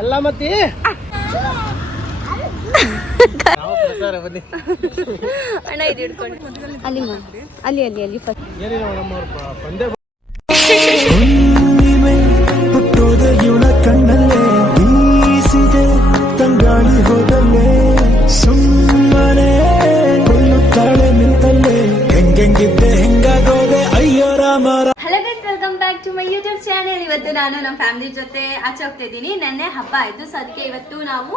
ಎಲ್ಲ ಮತ್ತೆ ಅಣ್ಣ ಇದು ಹಿಡ್ಕೊಂಡು ಅಲ್ಲಿ ಅಲ್ಲಿ ಅಲ್ಲಿ ಅಲ್ಲಿ ಫಸ್ಟ್ ಕಣ್ಣಲ್ಲೇ ಬೀಸಿದೆ ತಂಗಾಳಿ ಹೋದಲ್ಲೇ ಸುಮ್ಮನೆ ಕೊಲ್ಲುತ್ತಾಳೆ ನಿಂತಲ್ಲೇ ಹೆಂಗೆಂಗಿದ್ದೆ ಹೆಂಗಾಗೋದೆ ಅಯ್ಯೋ ರಾಮರ. Hello guys, welcome back to my YouTube channel. ಇವತ್ತು ನಾನು ನಮ್ಮ ಫ್ಯಾಮಿಲಿ ಜೊತೆ ಆಚೆ ಹೋಗ್ತಾ ಇದ್ದೀನಿ. ನೆನ್ನೆ ಹಬ್ಬ ಆಯಿತು, ಸೊ ಅದಕ್ಕೆ ಇವತ್ತು ನಾವು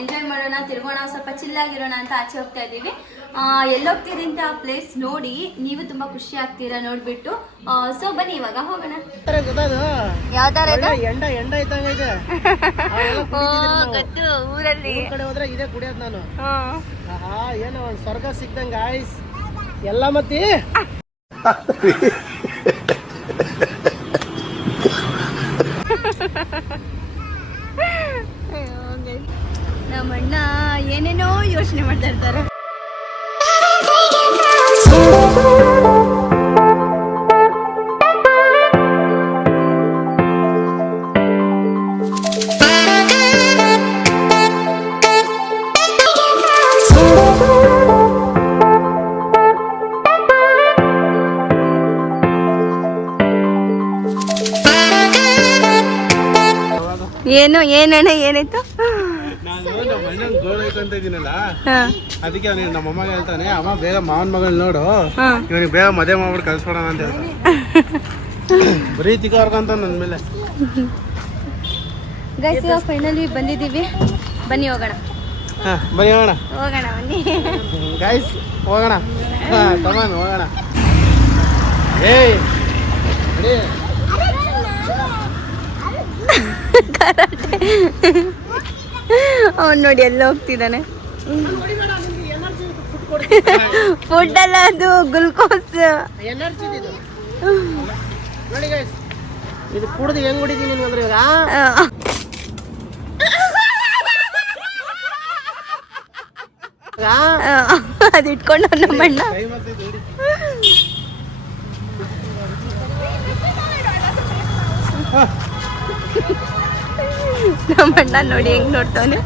ಎಂಜಾಯ್ ಮಾಡೋಣ, ತಿರ್ಗೋಣ, ಸ್ವಲ್ಪ ಚಿಲ್ಲಾಗಿರೋಣ ಅಂತ ಆಚೆ ಹೋಗ್ತಾ ಇದ್ದೀವಿ. ಎಲ್ಲೋಗ್ತೀರಿ ಅಂತ ಆ ಪ್ಲೇಸ್ ನೋಡಿ ನೀವು ತುಂಬಾ ಖುಷಿ ಆಗ್ತೀರಾ ನೋಡ್ಬಿಟ್ಟು. ಸೊ ಬನ್ನಿ ಇವಾಗ ಹೋಗೋಣ. ಯಾವ ತರ ಗೊತ್ತು, ಊರಲ್ಲಿ ಕಡೆ ಹೋದ್ರೆ ಇದೇ ಕುಡಿಯೋದು ನಾನು. ಏನೋ ಒಂದ್ ಸ್ವರ್ಗ ಸಿಕ್ದಂಗ ಗಾಯ್ಸ್. ಎಲ್ಲ ಮತ್ತೆ ನಮ್ಮಣ್ಣ ಏನೇನೋ ಯೋಚನೆ ಮಾಡ್ತಾ ಇರ್ತಾರೆ. ಏನು ಏನಣ್ಣ ಏನಾಯ್ತು? ನಾನು ನಮ್ಮ ಅಣ್ಣನ್ ಗೋಳ ಐತಂತ ಇದೀನಲ್ಲ, ಅದಕ್ಕೆ ಅವನಿಗೆ ನಮ್ಮ ಅಮ್ಮ ಹೇಳ್ತಾನೆ, ಅಮ್ಮ ಬೇಗ ಮಾವನ್ ಮಗಳು ನೋಡು, ಇವನಿಗೆ ಬೇಗ ಮದುವೆ ಮಾಡ್ಬಿಟ್ಟು ಕಳ್ಸ್ಕೊಡೋಣ ಅಂತ ಹೇಳ್ತಾನೆ. ಬರೀ ತಿಕ್ಕಾರ್ಕಂತ ನನ್ನ ಮೇಲೆ. ಗೈಸ್ ಇವಾಗ ಫೈನಲಿ ಬಂದಿದ್ದೀವಿ, ಬನ್ನಿ ಹೋಗೋಣ. ಬನ್ನಿ ಹೋಗೋಣ ಬನ್ನಿ ಗೈಸ್, ಹೋಗೋಣ. ಕಮಾನ್ ಹೋಗೋಣ. ಏಯ್ ಅವನ್ ನೋಡಿ ಎಲ್ಲ ಹೋಗ್ತಿದ್ದಾನೆ. ಫುಡ್ ಅಲ್ಲ, ಅದು ಗ್ಲುಕೋಸ್ ಎನರ್ಜಿ ನೋಡಿ ಗೈಸ್. ಇದು ಕುಡ್ದು ಹೆಂಗ್ ಹೊಡಿತೀನಿ ಅಂದ್ರೆ ಈಗ ಅದು ಇಟ್ಕೊಂಡು ನಮ್ಮಣ್ಣ ನಮ್ಮಣ್ಣ ನೋಡಿ ಹೆಂಗ್ ನೋಡ್ತಾವನೆ.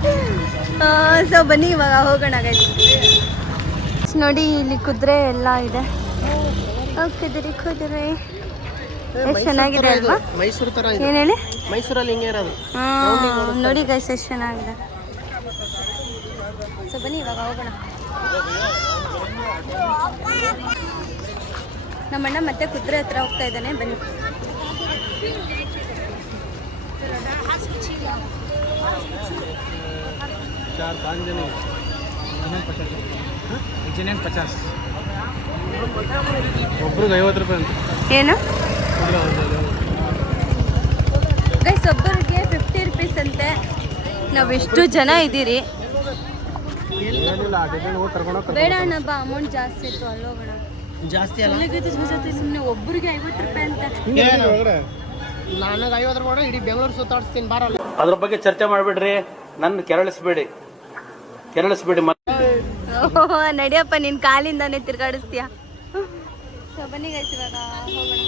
ಸೊ ಬನ್ನಿ ಇವಾಗ ಹೋಗೋಣ ಗೈಸ್. ನೋಡಿ ಇಲ್ಲಿ ಕುದುರೆ ಎಲ್ಲ ಇದೆ. ಕುದುರೆ ಕುದುರೆ ಎಷ್ಟು ಚೆನ್ನಾಗಿದೆ ಅಲ್ವಾ? ಮೈಸೂರು ತರ ಏನ್ ಹೇಳಿ, ಮೈಸೂರಲ್ಲಿ ಹಿಂಗೆ ಇರೋದು. ನೋಡಿ ಗೈಸ್ ಎಷ್ಟು ಚೆನ್ನಾಗಿದೆ. ಸೊ ಬನ್ನಿ ಇವಾಗ ಹೋಗೋಣ. ನಮ್ಮಣ್ಣ ಮತ್ತೆ ಕುದುರೆ ಹತ್ರ ಹೋಗ್ತಾ ಇದ್ದಾನೆ, ಬನ್ನಿ. ಒಬ್ರಿಗೆ 50 ರೂಪಾಯಿ ಅಂತ. ಏನು ಗೈಸ್, ಒಬ್ಬರಿಗೆ 50 ರುಪೀಸ್ ಅಂತೆ. ನಾವು ಎಷ್ಟು ಜನ ಇದ್ದೀರಿ? ಬೇಡ ಅಣ್ಣ ಬಾ, ಅಮೌಂಟ್ ಜಾಸ್ತಿ ಇತ್ತು, ಅಲ್ಲಿ ಹೋಗೋಣ. ಜಾಸ್ತಿ ಅಲ್ಲ, ಸುಮ್ಮನೆ ಒಬ್ಬರಿಗೆ 50 ರೂಪಾಯಿ ಅಂತ. ನನಗೆ 50 ರೂಪಾಯಿ ಇಡೀ ಬೆಂಗಳೂರು ಸುತ್ತಾಡಿಸ್ತೀನಿ ಬಾರಲ್ಲ. ಅದ್ರ ಬಗ್ಗೆ ಚರ್ಚೆ ಮಾಡ್ಬಿಡ್ರಿ, ನನ್ನ ಕೆರಳಿಸ್ಬೇಡಿ. ನಡಿಯಪ್ಪ, ನಿನ್ ಕಾಲಿಂದಾನೆ ತಿರ್ಗಾಡಿಸ್ತೀಯ. ಸೊ ಬನ್ನಿ ಗೈಸ್ ಇವಾಗ ಹೋಗೋಣ.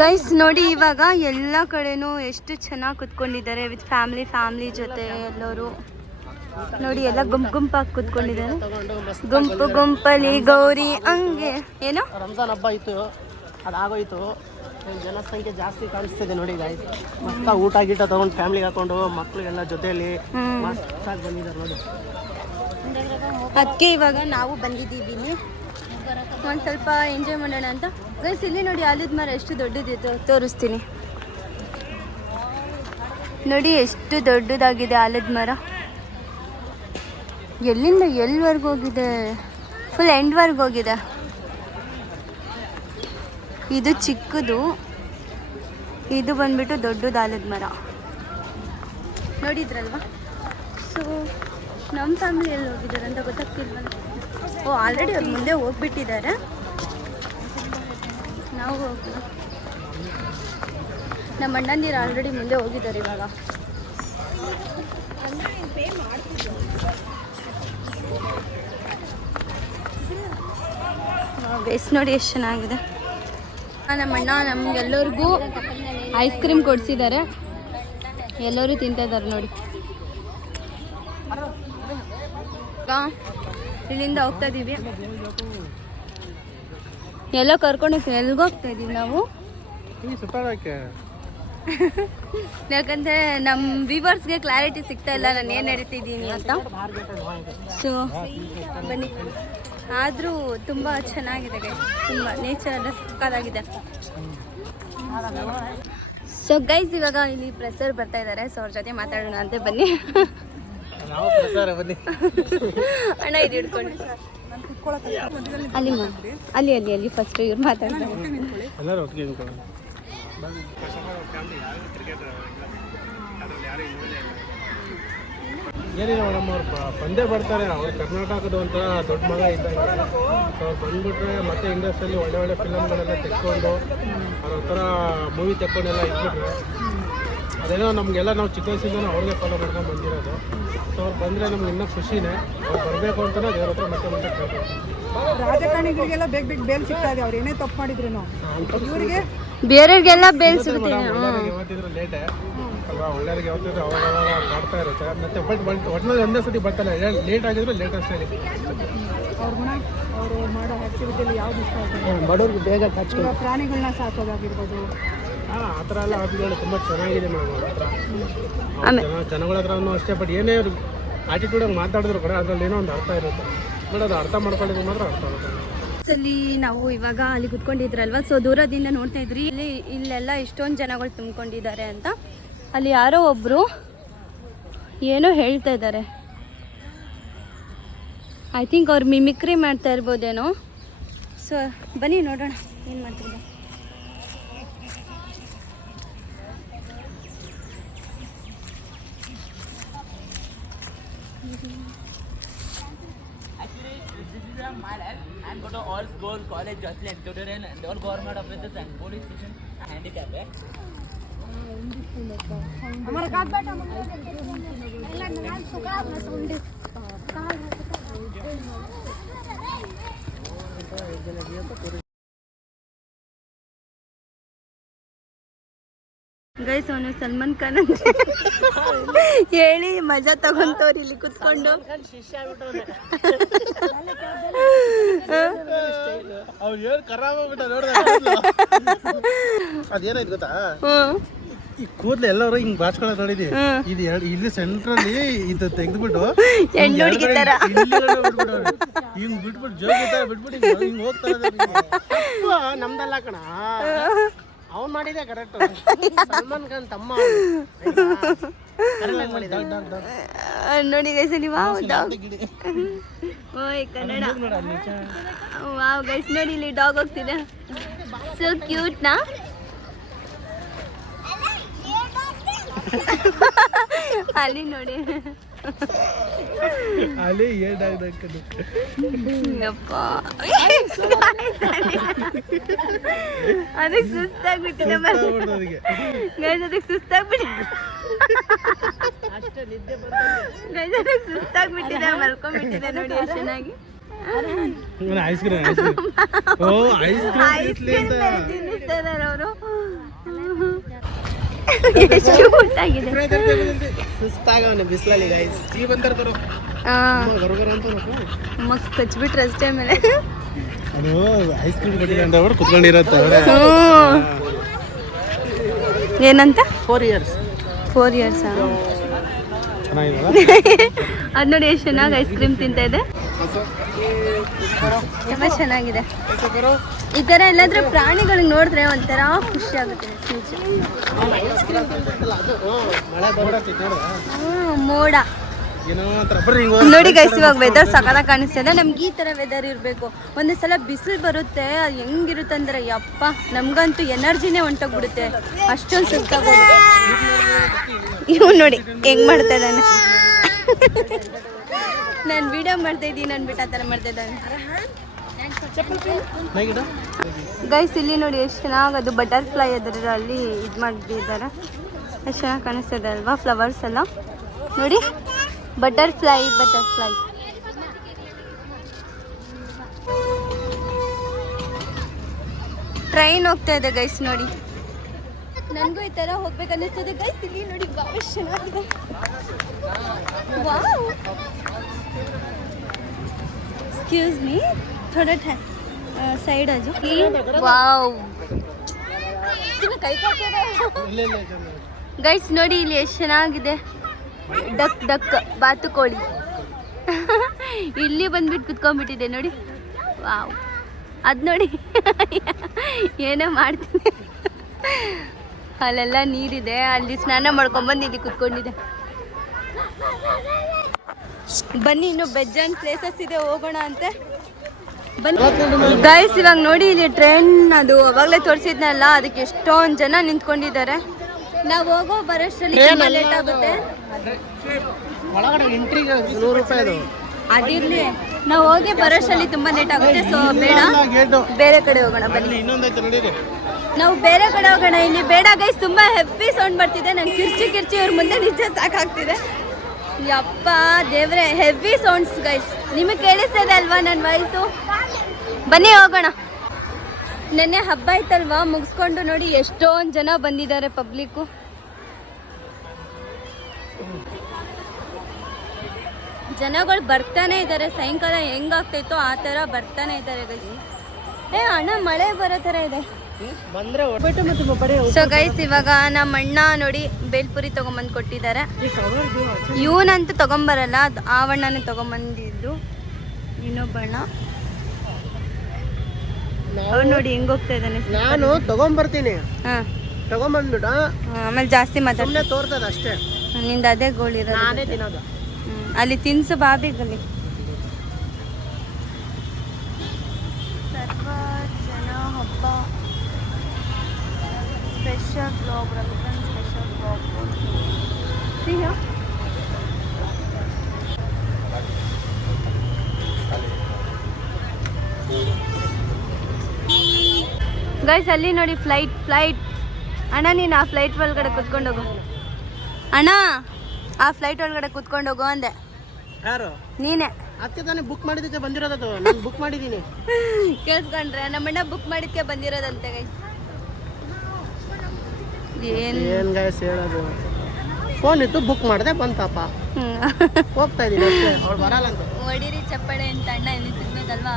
ಗೈಸ್ ನೋಡಿ ಇವಾಗ ಎಲ್ಲ ಕಡೆನೂ ಎಷ್ಟು ಚೆನ್ನಾಗಿ ಕುತ್ಕೊಂಡಿದ್ದಾರೆ ವಿತ್ ಫ್ಯಾಮಿಲಿ ಜೊತೆ ಎಲ್ಲರೂ. ನೋಡಿ ಎಲ್ಲ ಗುಂಪಾಗಿ ಕುತ್ಕೊಂಡಿದ್ದಾರೆ. ಗುಂಪಲ್ಲಿ ಗೌರಿ ಹಂಗೆ ಏನೋ ರಂಜಾನ್ ಹಬ್ಬ ಇತ್ತು, ಅದಾಗೋಯ್ತು. ಜನಸಂಖ್ಯೆ ಜಾಸ್ತಿ ಕಾಣಿಸ್ತಿದೆ ನೋಡಿ ಗಾಯ್ಸ್. ಮಸ್ತ ಊಟ ಗೀಟ ತಗೊಂಡು ಫ್ಯಾಮಿಲಿಗೆ ಹಾಕೊಂಡು ಮಕ್ಳಿಗೆಲ್ಲ ಜೊತೆಯಲ್ಲಿ ಮಸ್ತಾಗಿ ಬಂದಿದ್ದಾರೆ ನೋಡಿ. ಅದಕ್ಕೆ ಇವಾಗ ನಾವು ಬಂದಿದ್ದೀವಿ ಒಂದು ಸ್ವಲ್ಪ ಎಂಜಾಯ್ ಮಾಡೋಣ ಅಂತ. ಗೈಸ್ ಇಲ್ಲಿ ನೋಡಿ ಆಲದ ಮರ ಎಷ್ಟು ದೊಡ್ಡದಿತ್ತು, ತೋರಿಸ್ತೀನಿ ನೋಡಿ ಎಷ್ಟು ದೊಡ್ಡದಾಗಿದೆ ಆಲದ ಮರ. ಎಲ್ಲಿಂದ ಎಲ್ಲಿವರೆಗೂ ಹೋಗಿದೆ, ಫುಲ್ ಎಂಡ್ವರೆಗೂ ಹೋಗಿದೆ. ಇದು ಚಿಕ್ಕದು, ಇದು ಬಂದ್ಬಿಟ್ಟು ದೊಡ್ಡದು ಆಲದ ಮರ ನೋಡಿದ್ರಲ್ವಾ. ಸೊ ನಮ್ಮ ಫ್ಯಾಮಿಲಿ ಎಲ್ಲಿ ಹೋಗಿದ್ದಾರೆ ಅಂತ ಗೊತ್ತಾಗ್ತಿಲ್ವಲ್ಲ. ಓ ಆಲ್ರೆಡಿ ಅವ್ರು ಮುಂದೆ ಹೋಗ್ಬಿಟ್ಟಿದ್ದಾರೆ, ನಾವು ಹೋಗ್ತೀವಿ. ನಮ್ಮ ಅಣ್ಣಂದಿರು ಆಲ್ರೆಡಿ ಮುಂದೆ ಹೋಗಿದ್ದಾರೆ ಇವಾಗ. ಬೇಸ್ ನೋಡಿ ಎಷ್ಟು ಚೆನ್ನಾಗಿದೆ. ನಮ್ಮ ಅಣ್ಣ ನಮಗೆಲ್ಲರಿಗೂ ಐಸ್ ಕ್ರೀಮ್ ಕೊಡಿಸಿದ್ದಾರೆ. ಎಲ್ಲರೂ ತಿಂತಾ ಇದ್ದಾರೆ ನೋಡಿ. ಇಲ್ಲಿಂದ ಹೋಗ್ತಾ ಇದೀವಿ, ಎಲ್ಲ ಕರ್ಕೊಂಡು ಎಲ್ಗೆ ಹೋಗ್ತಾ ಇದೀವಿ ನಾವು ಯಾಕಂದ್ರೆ ನಮ್ಮ ವ್ಯೂವರ್ಸ್ಗೆ ಕ್ಲಾರಿಟಿ ಸಿಗ್ತಾ ಇಲ್ಲ ನಾನು ಏನು ನಡೀತಿದ್ದೀನಿ ಅಂತ. ಸೊ ಬನ್ನಿ, ಆದರೂ ತುಂಬ ಚೆನ್ನಾಗಿದೆ ಗೈಸ್, ತುಂಬ ನೇಚರ್ ಎಲ್ಲ ಸಕ್ಕತ್ತಾಗಿದೆ. ಸೊ ಗೈಸ್ ಇವಾಗ ಇಲ್ಲಿ ಪ್ರೆಸರ್ ಬರ್ತಾ ಇದ್ದಾರೆ, ಸೊ ಅವ್ರ ಜೊತೆ ಮಾತಾಡೋಣ ಅಂತ ಬನ್ನಿ. ಅಣ್ಣ ಇದು ಹಿಡ್ಕೊಂಡು ಅಲ್ಲಿ ಅಲ್ಲಿ ಅಲ್ಲಿ ಅಲ್ಲಿ ಫಸ್ಟ್ ಇವ್ರು ಮಾತಾಡ್ತಾರೆ. ಏನಿಲ್ಲ ಮೇಡಮ್, ಅವ್ರು ಬಂದೇ ಬರ್ತಾರೆ. ಅವ್ರು ಕರ್ನಾಟಕದ ಒಂಥರ ದೊಡ್ಡ ಮಗ ಇದ್ದಂಗೆ. ಅವ್ರು ಬಂದ್ಬಿಟ್ರೆ ಮತ್ತೆ ಇಂಡಸ್ಟ್ರಿಯಲ್ಲಿ ಒಳ್ಳೆ ಒಳ್ಳೆ ಫಿಲಮ್ಗಳೆಲ್ಲ ತೆಕ್ಕೊಂಡು ಅವ್ರ ಒಂಥರ ಮೂವಿ ತೆಕ್ಕೊಂಡೆಲ್ಲ ಇಟ್ಬಿಟ್ರೆ ಅದೇನೋ ನಮಗೆಲ್ಲ ನಾವು ಚಿಕ್ಕ ವಯಸ್ಸಿಂದ ಅವ್ರಿಗೆ ಫಾಲೋ ಮಾಡ್ಕೊಂಡು ಬಂದಿರೋದು. ಸೊ ಅವ್ರು ಬಂದರೆ ನಮ್ಗೆ ಇನ್ನೂ ಖುಷಿನೇ. ಅವ್ರು ಬರಬೇಕು ಅಂತಲೇ ದೇವ್ರ ಹತ್ರ ಮತ್ತೆ ಮತ್ತೆ ಕೇಳ್ಬೇಕು. ರಾಜಕಾರಣಿಗಳಿಗೆಲ್ಲ ಬೇಗ ಬೇಗ ಬೇಲ್ ಸಿಗ್ತಾ ಇದೆ, ಅವ್ರು ಏನೇ ತಪ್ಪು ಮಾಡಿದ್ರು ಇವರಿಗೆ ಬೇರೆಯವ್ರಿಗೆಲ್ಲ ಬೇಲ್ ಸಿಗುತ್ತೆ. ಯಾವತ್ತಿದ್ರು ಲೇಟೇ ಅಲ್ವಾ, ಒಳ್ಳೆಯವ್ರಿಗೆ ಯಾವತ್ತಿದ್ರು ಅವಾಗ ಮಾಡ್ತಾ ಇರುತ್ತೆ. ಮತ್ತೆ ಒಟ್ಟಿನಲ್ಲಿ ಒಂದೇ ಸತಿ ಬರ್ತಾರೆ, ಲೇಟ್ ಆಗಿದ್ರು ಲೇಟ್ ಅಷ್ಟೇ. ಅವ್ರ ಗುಣ, ಅವರು ಮಾಡೋ ಆಕ್ಟಿವಿಟಿಯಲ್ಲಿ ಯಾವ್ದು ಇಷ್ಟ ಆಗ್ತದೆ? ಬಡವ್ರಿಗೆ ಬೇಗ ಪ್ರಾಣಿಗಳನ್ನ ಸಾಕೋದಾಗಿರ್ಬೋದು, ಆ ಥರ ಎಲ್ಲ ಆಟಗಳು ತುಂಬ ಚೆನ್ನಾಗಿದೆ ಮೇಡಮ್. ಅವ್ರ ಹತ್ರ ಜನಗಳ ಹತ್ರನೂ ಅಷ್ಟೇ. ಬಟ್ ಏನೇ ಅವ್ರು ಆಟಿಟ್ಯೂಡಾಗಿ ಮಾತಾಡಿದ್ರು ಕೂಡ ಅದ್ರಲ್ಲಿ ಏನೋ ಒಂದು ಅರ್ಥ ಇರುತ್ತೆ. ಬಟ್ ಅದು ಅರ್ಥ ಮಾಡ್ಕೊಂಡಿದ್ರೆ ಮಾತ್ರ ಅರ್ಥ ಆಗುತ್ತೆ. ಅಲ್ಲಿ ನಾವು ಇವಾಗ ಅಲ್ಲಿ ಕುತ್ಕೊಂಡಿದ್ರಲ್ವ, ಸೊ ದೂರದಿಂದ ನೋಡ್ತಾ ಇದ್ರಿ ಇಲ್ಲೆಲ್ಲ ಇಷ್ಟೊಂದು ಜನಗಳು ತುಂಬಿಕೊಂಡಿದ್ದಾರೆ ಅಂತ. ಅಲ್ಲಿ ಯಾರೋ ಒಬ್ಬರು ಏನೋ ಹೇಳ್ತಾ ಇದ್ದಾರೆ. ಐ ಥಿಂಕ್ ಅವ್ರು ಮಿಮಿಕ್ರಿ ಮಾಡ್ತಾ ಇರ್ಬೋದೇನೋ. ಸೊ ಬನ್ನಿ ನೋಡೋಣ ಏನು ಮಾಡ್ತಿದ್ದೆ. I'm going to all school, college, Jocelyn, tutorial, and all government offices and police station, handicap. Guys ಅವನು ಸಲ್ಮಾನ್ ಖಾನ್ ಅಂತ ಹೇಳಿ ಮಜಾ ತಗೊಂತವ್ರು ಇಲ್ಲಿ ಕುತ್ಕೊಂಡು. ಅದೇನಾಯ್ತು ಗೊತ್ತಾ, ಈ ಕೂದಲು ಎಲ್ಲರೂ ಹಿಂಗ್ ಬಾಚ್ಕೊಳಕ್ ನೋಡಿದಿ. ಇದು ಇಲ್ಲಿ ಸೆಂಟ್ರಲ್ಲಿ ಇದು ತೆಗೆದ್ಬಿಟ್ಟು ಹಿಂಗ್ ಬಿಟ್ಬಿಟ್ಟು ಜೋಗ ಬಿಟ್ಬಿಟ್ಟು ಹಿಂಗ್ ಹೋಗ್ತಾರೆ. ನಮ್ದಲ್ಲ ಕಣ, ಅವ್ನು ಮಾಡಿದೆ ಕರೆಕ್ಟ್. ಸಲ್ಮಾನ್ ಖಾನ್ ತಮ್ಮ ನೋಡಿ ಗೈಸ್ ಅಲ್ಲಿ ವಾವ್ ಡಾಗ್. ಓಯ್ ಕನ್ನಡ ವಾವ್ ಗೈಸ್ ನೋಡಿ ಇಲ್ಲಿ ಡಾಗ್ ಹೋಗ್ತಿದೆ. ಸೊ ಕ್ಯೂಟ್ ನಾ. ಅಲ್ಲಿ ನೋಡಿ ಅಲ್ಲಿ ಅದಕ್ಕೆ ಸುಸ್ತಾಗ್ಬಿಟ್ಟಿದೆ, ಅದಕ್ಕೆ ಸುಸ್ತಾಗ್ಬಿಟ್ಟಿದೆ ಮಲ್ಕೊಂಡ್ಬಿಟ್ಟಿದೆ ನೋಡಿ ಎಷ್ಟು ಚೆನ್ನಾಗಿ. ಐಸ್ ಕ್ರೀಮ್ ತಿನ್ನಿಸ್ತಾರೆ ಅವರು. ಎಷ್ಟು ಊಟಾಗಿದೆ. ಸುಸ್ತಾಗವನೆ ಬಿಸಿಲಲ್ಲಿ ಗೈಸ್. ಈ ಬಂತಾರೆ ಬರೋ ಮಸ್ತ್ ಹಚ್ಬಿಟ್ರೆ ಅಷ್ಟೇ ಮೇಲೆ ಅದು ಐಸ್ ಕ್ರೀಮ್ ಕೊಟ್ಟಿಲ್ಲ ಅಂತ ಅವ್ರು ಕುತ್ಕೊಂಡಿರತ್ತೆ. ಏನಂತ 4 years 4 years ಚೆನ್ನಾಗಿದೆ. ಅದು ನೋಡಿ ಎಷ್ಟು ಚೆನ್ನಾಗಿ ಐಸ್ ಕ್ರೀಮ್ ತಿಂತಾ ಇದೆ, ತುಂಬ ಚೆನ್ನಾಗಿದೆ. ಈ ಥರ ಎಲ್ಲಾದ್ರೂ ಪ್ರಾಣಿಗಳಿಗೆ ನೋಡಿದ್ರೆ ಒಂಥರ ಖುಷಿ ಆಗುತ್ತೆ. ಮೋಡ ನೋಡಿ ಗೈಸ್, ಇವಾಗ ವೆದರ್ ಸಕತ್ತಾಗಿ ಕಾಣಿಸ್ತಿದೆ. ನಮ್ಗೆ ಈ ಥರ ವೆದರ್ ಇರಬೇಕು. ಒಂದೇ ಸಲ ಬಿಸಿಲು ಬರುತ್ತೆ, ಅದು ಹೆಂಗಿರುತ್ತೆ ಅಂದರೆ ಯಪ್ಪ, ನಮಗಂತೂ ಎನರ್ಜಿನೇ ಹೊಂಟೋಗ್ಬಿಡುತ್ತೆ, ಅಷ್ಟೊಂದು ಸುಸ್ತಾಗೋಗುತ್ತೆ. ಇವ್ನು ನೋಡಿ ಹೆಂಗೆ ಮಾಡ್ತಾ ಇದ್ದಾನೆ. ನಾನು ವಿಡಿಯೋ ಮಾಡ್ತಾ ಇದ್ದೀನಿ ಅಂದ್ಬಿಟ್ಟು ಆ ಥರ ಮಾಡ್ತಾ ಇದ್ದಾನೆ. ಗೈಸ್ ಇಲ್ಲಿ ನೋಡಿ ಎಷ್ಟು ಚೆನ್ನಾಗಿ ಅದು ಬಟರ್ಫ್ಲೈ ಅದರಲ್ಲಿ ಇದು ಮಾಡಿದ್ದಾರೆ, ಎಷ್ಟು ಚೆನ್ನಾಗಿ ಕಾಣಿಸ್ತದೆ ಅಲ್ವಾ ಫ್ಲವರ್ಸ್ ಎಲ್ಲ. ನೋಡಿ ಬಟರ್ಫ್ಲೈ. ಟ್ರೈನ್ ಹೋಗ್ತಾ ಇದೆ ಗೈಸ್ ನೋಡಿ. ನನಗೂ ಈ ತರ ಹೋಗ್ಬೇಕು ಅನ್ನಿಸ್ತದೆ ಗೈಸ್. ಇಲ್ಲಿ ನೋಡಿ ಬಾಳ ಚೆನ್ನಾಗಿದೆ. ವಾವ್, एक्सक्यूज मी, थोड़ा साइड आ जाओ. वाव, ಕೈ ಗೈಸ್ ನೋಡಿ ಇಲ್ಲಿ ಎಷ್ಟು ಚೆನ್ನಾಗಿದೆ. ಡಕ್ ಡಕ್ ಬಾತುಕೋಳಿ ಇಲ್ಲಿ ಬಂದ್ಬಿಟ್ಟು ಕುತ್ಕೊಂಡ್ಬಿಟ್ಟಿದೆ ನೋಡಿ. ವಾವ್, ಅದು ನೋಡಿ ಏನೋ ಮಾಡ್ತೀನಿ. ಅಲ್ಲೆಲ್ಲ ನೀರಿದೆ, ಅಲ್ಲಿ ಸ್ನಾನ ಮಾಡ್ಕೊಂಡ್ಬಂದು ಇಲ್ಲಿ ಕುತ್ಕೊಂಡಿದೆ. ಬನ್ನಿ, ಇನ್ನು ಬೆಜ್ಜಾನ್ ಪ್ಲೇಸಸ್ ಇದೆ, ಹೋಗೋಣ ಅಂತೆ. ಬನ್ನಿ ಗೈಸ್, ಇವಾಗ ನೋಡಿ ಇಲ್ಲಿ ಟ್ರೈನ್ ಅದು ಅವಾಗಲೇ ತೋರಿಸಿದ್ನಲ್ಲ, ಅದಕ್ಕೆ ಎಷ್ಟೊಂದು ಜನ ನಿಂತ್ಕೊಂಡಿದ್ದಾರೆ. ನಾವು ಹೋಗೋ ಬರೋಷ್ಟರಲ್ಲಿ ತುಂಬಾ ಲೇಟ್ ಆಗುತ್ತೆ. ಒಳಗಡೆ ಎಂಟ್ರಿಗೆ 100 ರೂಪಾಯಿ ಅದು. ಅದಿರ್ಲಿ, ನಾವು ಹೋಗಿ ಬರೋಷ್ಟರಲ್ಲಿ ತುಂಬಾ ಲೇಟ್ ಆಗುತ್ತೆ. ಸೊ ಬೇಡ, ಬೇರೆ ಕಡೆ ಹೋಗೋಣ. ಬನ್ನಿ, ಇನ್ನೊಂದೈತೆ ನಡೀರಿ. ನಾವು ಬೇರೆ ಕಡೆ ಹೋಗೋಣ. ಇಲ್ಲಿ ಬೇಡ ಗೈಸ್, ತುಂಬಾ ಹೆವಿ ಸೌಂಡ್ ಬರ್ತಿದೆ. ನಂಗೆ ಕಿರ್ಚಿ ಇವ್ರ ಮುಂದೆ ನಿಜ ಸಾಕಾಗ್ತಿದೆ. ಯಪ್ಪ ದೇವ್ರೆ, ಹೆವಿ ಸೌಂಡ್ಸ್ ಗೈಸ್. ನಿಮಗೆ ಕೇಳಿಸ್ತದೆ ಅಲ್ವಾ ನನ್ನ ವಾಯ್ಸು? ಬನ್ನಿ ಹೋಗೋಣ. ನೆನ್ನೆ ಹಬ್ಬ ಆಯ್ತಲ್ವಾ, ಮುಗಿಸ್ಕೊಂಡು ನೋಡಿ ಎಷ್ಟೊಂದು ಜನ ಬಂದಿದ್ದಾರೆ ಪಬ್ಲಿಕ್ಕು. ಜನಗಳು ಬರ್ತಾನೆ ಇದ್ದಾರೆ. ಸಾಯಂಕಾಲ ಹೆಂಗಾಗ್ತೈತೋ ಆ ಥರ ಬರ್ತಾನೆ ಇದ್ದಾರೆ ಗೈಸ್. ಅಣ್ಣ, ಮಳೆ ಬರೋ ಥರ ಇದೆ. ಸೊ ಗೈಸ್, ಇವಾಗ ನಮ್ಮ ಅಣ್ಣ ನೋಡಿ ಬೇಲ್ಪುರಿ ತಗೊಂಬಂದು ಕೊಟ್ಟಿದ್ದಾರೆ. ಇವನಂತೂ ತಗೊಂಬರಲ್ಲ, ಅದು ಆವಣ್ಣನೇ ತಗೊಂಬಂದಿದ್ದು. ಇನ್ನೊಬ್ಬಣ್ಣ ಅವ್ರು ನೋಡಿ ಹೆಂಗ್ ಹೋಗ್ತಾ ಇದ್ದಾನೆ. ನಾನು ತಗೊಂಬರ್ತೀನಿ, ಹಾ, ತಗೊಂಬಂದ್ಬಿಟ್ಟು ಆಮೇಲೆ ಜಾಸ್ತಿ ಮಾತಾಡ್ತಾ ತೋರ್ತದ ಅಷ್ಟೇ. ನಿಂದ ಅದೇ ಗೋಳಿರೋದು. ನಾನೇ ತಿನ್ನೋದು. ಅಲ್ಲಿ ತಿನ್ಸು ಬಾಬಿಗಲ್ಲಿ. ಸರ್ವ ಜನ ಹಬ್ಬ special blog, Ramzan special blog. ಸಿಹಿ ಗೈಸ್, ಅಲ್ಲಿ ನೋಡಿ ಫ್ಲೈಟ್. ಅಣ್ಣ, ನೀನು ಆ ಫ್ಲೈಟ್ ಒಳಗಡೆ ಕುತ್ಕೊಂಡೋಗು. ಅಣ್ಣ, ಆ ಫ್ಲೈಟ್ ಒಳಗಡೆ ಕುತ್ಕೊಂಡೋಗು ಅಂದೆ. ಯಾರು? ನೀನೆ. ಅದಕ್ಕೆ ತಾನೇ ಬುಕ್ ಮಾಡಿದ್ದಕ್ಕೆ ಬಂದಿರೋದು. ನಾನು ಬುಕ್ ಮಾಡಿದ್ದೀನಿ. ಕೇಳಿಸ್ಕೊಂಡ್ರೆ ನಮ್ಮಣ್ಣ ಬುಕ್ ಮಾಡಿದ್ಕೆ ಬಂದಿರೋದಂತೆ ಗೈಸ್. ಏನ್ ಗೈಸ್ ಹೇಳೋದು? ಫೋನ್ ಇತ್ತು, ಬುಕ್ ಮಾಡಿದೆ, ಬಂತಪ್ಪ. ಹೋಗ್ತಾ ಇದೀನಿ ಅಷ್ಟೇ. ಅವ್ಳು ಬರಲ್ಲ ಅಂತ. ಹೊಡಿರಿ ಚಪ್ಪಳೆ ಅಂತ ಅಣ್ಣ ಎನಿಸಿದ್ಮೇಕಲ್ವಾ.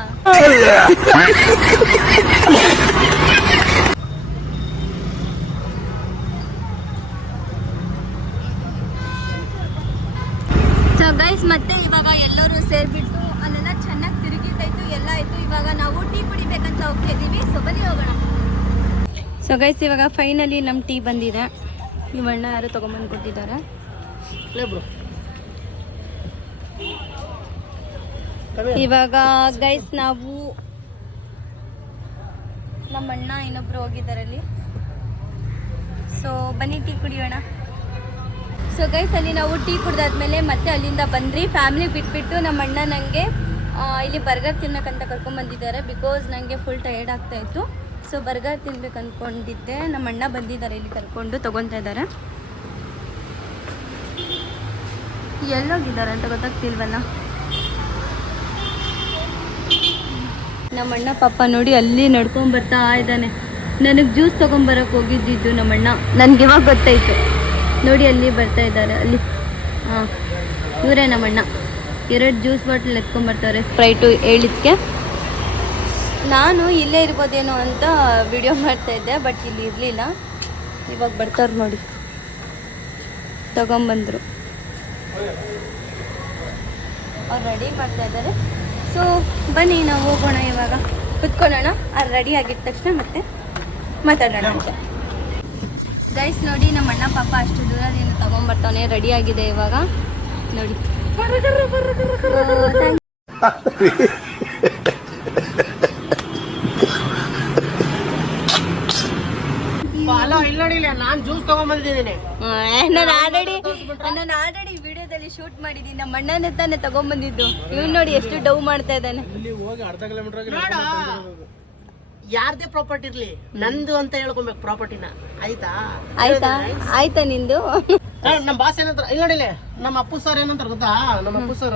ಸೊ ಗೈಸ್, ಮತ್ತೆ ಇವಾಗ ಎಲ್ಲರೂ ಸೇರ್ಬಿಟ್ಟು ಅಲ್ಲೆಲ್ಲ ಚೆನ್ನಾಗಿ ತಿರುಗಿದ್ದಾಯ್ತು, ಎಲ್ಲ ಆಯ್ತು. ಇವಾಗ ನಾವು ಟೀ ಕುಡಿಬೇಕಂತ ಹೋಗ್ತಾ ಇದ್ದೀವಿ. ಸೊ ಬನ್ನಿ ಹೋಗೋಣ. ಸೊ ಗೈಸ್, ಇವಾಗ ಫೈನಲಿ ನಮ್ಮ ಟೀ ಬಂದಿದೆ. ಇವಣ್ಣ ಯಾರು ತಗೊಂಬಂದು ಕೊಟ್ಟಿದ್ದಾರೆ. ಇವಾಗ ಗೈಸ್, ನಾವು ನಮ್ಮ ಅಣ್ಣ ಇನ್ನೊಬ್ರು ಹೋಗಿದ್ದಾರೆ ಅಲ್ಲಿ. ಸೊ ಬನ್ನಿ ಟೀ ಕುಡಿಯೋಣ. ಸೊ ಗೈಸ್, ಅಲ್ಲಿ ನಾವು ಟೀ ಕುಡ್ದಾದ್ಮೇಲೆ ಮತ್ತೆ ಅಲ್ಲಿಂದ ಬಂದ್ರಿ. ಫ್ಯಾಮಿಲಿ ಬಿಟ್ಬಿಟ್ಟು ನಮ್ಮ ಅಣ್ಣ ನನಗೆ ಇಲ್ಲಿ ಬರ್ಗರ್ ತಿನ್ನಕ್ಕಂತ ಕರ್ಕೊಂಡ್ಬಂದಿದ್ದಾರೆ. ಬಿಕಾಸ್ ನನಗೆ ಫುಲ್ ಟಯರ್ಡ್ ಆಗ್ತಾ ಇತ್ತು. ಸೊ ಬರ್ಗರ್ ತಿನ್ಬೇಕು ಅಂದ್ಕೊಂಡಿದ್ದೆ. ನಮ್ಮ ಅಣ್ಣ ಬಂದಿದ್ದಾರೆ, ಇಲ್ಲಿ ಕರ್ಕೊಂಡು ತೊಗೊತಾ ಇದ್ದಾರೆ. ಎಲ್ಲೋಗಿದ್ದಾರೆ ಅಂತ ಗೊತ್ತಾಗ್ತಿಲ್ವಲ್ಲ. ನಮ್ಮ ಅಣ್ಣ ಪಾಪ ನೋಡಿ ಅಲ್ಲಿ ನಡ್ಕೊಂಡು ಬರ್ತಾ ಇದ್ದಾನೆ. ನನಗೆ ಜ್ಯೂಸ್ ತೊಗೊಂಬರಕ್ಕೆ ಹೋಗಿದ್ದಿದ್ದು ನಮ್ಮಣ್ಣ. ನನಗೆ ಇವಾಗ ಗೊತ್ತಾಯಿತು ನೋಡಿ, ಅಲ್ಲಿ ಬರ್ತಾ ಇದ್ದಾರೆ. ಅಲ್ಲಿ ಹಾಂ, ಇವರೇ ನಮ್ಮಣ್ಣ. 2 ಜ್ಯೂಸ್ ಬಾಟ್ಲ್ ಎತ್ಕೊಂಡ್ಬರ್ತಾರೆ, ಸ್ಪ್ರೈಟು ಹೇಳಿದ್ಕೆ. ನಾನು ಇಲ್ಲೇ ಇರ್ಬೋದೇನೋ ಅಂತ ವಿಡಿಯೋ ಮಾಡ್ತಾಯಿದ್ದೆ, ಬಟ್ ಇಲ್ಲಿ ಇರಲಿಲ್ಲ. ಇವಾಗ ಬರ್ತಾರೆ ನೋಡಿ, ತಗೊಂಬಂದರು. ಅವ್ರು ರೆಡಿ ಮಾಡ್ತಾ ಇದ್ದಾರೆ. ಸೊ ಬನ್ನಿ ನಾವು ಹೋಗೋಣ. ಇವಾಗ ಕುತ್ಕೊಳ್ಳೋಣ. ಅದು ರೆಡಿ ಆಗಿದ ತಕ್ಷಣ ಮತ್ತೆ ಮಾತಾಡೋಣ ಅಂತ. ಗೈಸ್ ನೋಡಿ, ನಮ್ಮ ಅಣ್ಣ ಪಾಪ ಅಷ್ಟು ದೂರದಿಂದ ತಗೊಂಡ್ಬರ್ತಾನೆ. ರೆಡಿ ಆಗಿದೆ ಇವಾಗ ನೋಡಿ. ನಾನು ಜ್ಯೂಸ್ ತಗೊಂಡ್ಬಂದಿದ್ದೀನಿ. ನಾನು ಆಲ್ರೆಡಿ ವಿಡಿಯೋದಲ್ಲಿ ಶೂಟ್ ಮಾಡಿದ್ದೀನಿ. ನಮ್ಮ ಅಣ್ಣನೇ ತಾನೇ ತಗೊಂಡ್ಬಂದಿದ್ದು. ಇವ್ನು ನೋಡಿ ಎಷ್ಟು ಡವ್ ಮಾಡ್ತಾ ಇದ್ದಾನೆ. ಅರ್ಧ ಕಿಲೋಮೀಟರ್ ಯಾರ್ದೇ ಪ್ರಾಪರ್ಟಿ ಇರ್ಲಿ, ನಂದು ಅಂತ ಹೇಳ್ಕೊಬೇಕು ಪ್ರಾಪರ್ಟಿನ. ಆಯ್ತಾ ಆಯ್ತಾ ನಿಂದು? ನಮ್ಮ ಬಾಸ್ ಏನಂತ ಇಲ್ಲಿ ನೋಡಿಲ್ಲ, ನಮ್ಮ ಅಪ್ಪು ಸರ್ ಏನಂತಾರ ಗೊತ್ತಾ? ನಮ್ಮ ಅಪ್ಪು ಸರ್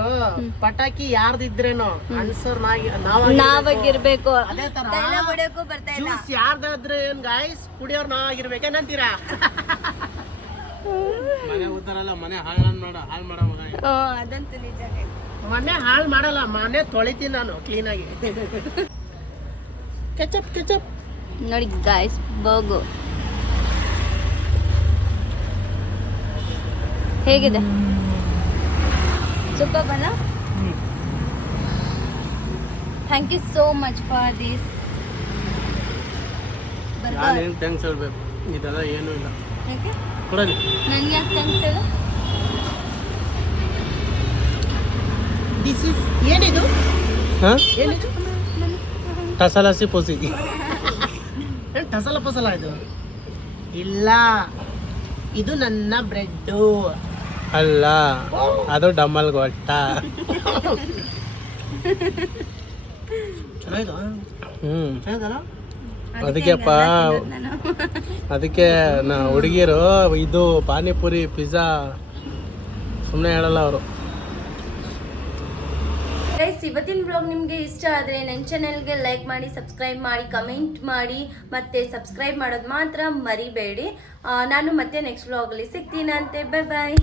ಪಟಾಕಿ ಯಾರ್ದಿದ್ರೇನೋ ಅನ್ಸರ್ ನಾವಾಗಿರ್ಬೇಕು. ಅದೇ ತರ ಡೈಲಾಗ್ ಹೊಡೆಯೋಕ್ಕೂ ಬರ್ತಾ ಇಲ್ಲ. ಜ್ಯೂಸ್ ಯಾರ್ದಾದ್ರೆ ಏನ್ ಗಾಯ್ಸ್ ಕುಡಿಯೋರ್ ನಾವಾಗಿರ್ಬೇಕೇನಂತೀರಾ? ಮನೆ ಉದ್ದಾರಲ್ಲ, ಮನೆ ಹಾಳು ಮಾಡೋ ಮಗ. ಅದಂತೂ ನಿಜ. ಮನೆ ಹಾಳು ಮಾಡಲ್ಲ, ಮನೆ ತೊಳಿತೀನಿ ನಾನು ಕ್ಲೀನಾಗಿ. ಕೆಚಪ್ ಕೆಚಪ್ ನೋಡಿ ಗಾಯ್ಸ್, ಬೋಗು ಹೇಗಿದೆ? ಸೂಪರ್ ಬಲ್ಲ. Thank you so much for this. ನಾನು ಏನು ಥ್ಯಾಂಕ್ಸ್ ಹೇಳ್ಬೇಕು, ಇದೆಲ್ಲ ಏನೂ ಇಲ್ಲ. ಯಾಕೆ ಕೊಡಲಿ ನನಗೆ ಯಾಕೆ ಥ್ಯಾಂಕ್ಸ್ ಹೇಳು? ದಿಸ್ ಇಸ್ ಏನಿದು? ಹಾಂ ಏನಿದು? ಟಸಲಾಸಿ ಪೋಸಿ. ಏನ್ ಟಸಲ ಪಸಲ ಇದು? ಇಲ್ಲ, ಇದು ನನ್ನ ಬ್ರೆಡ್ಡು. ಅಲ್ಲ, ಅದು ಡಮ್ಮಲ್ ಗೊಟ್ಟ. ಚೆನ್ನಾಗಿದ? ಚೆನ್ನಾಗಲ್ಲ? ಅದಕ್ಕೆಪ್ಪ, ಅದಕ್ಕೆ ಹುಡುಗಿರು ಇದು ಪಾನಿಪುರಿ ಪಿಜ್ಜಾ ಸುಮ್ಮನೆ ಹೇಳಲ್ಲ ಅವರು. ಗೈಸ್, ಇವತ್ತಿನ ಬ್ಲಾಗ್ ನಿಮಗೆ ಇಷ್ಟ ಆದರೆ ನನ್ನ ಚಾನೆಲ್ಗೆ ಲೈಕ್ ಮಾಡಿ, ಸಬ್ಸ್ಕ್ರೈಬ್ ಮಾಡಿ, ಕಮೆಂಟ್ ಮಾಡಿ, ಮತ್ತು ಸಬ್ಸ್ಕ್ರೈಬ್ ಮಾಡೋದು ಮಾತ್ರ ಮರಿಬೇಡಿ. ನಾನು ಮತ್ತೆ ನೆಕ್ಸ್ಟ್ ಬ್ಲಾಗಲ್ಲಿ ಸಿಗ್ತೀನಂತೆ. Bye bye.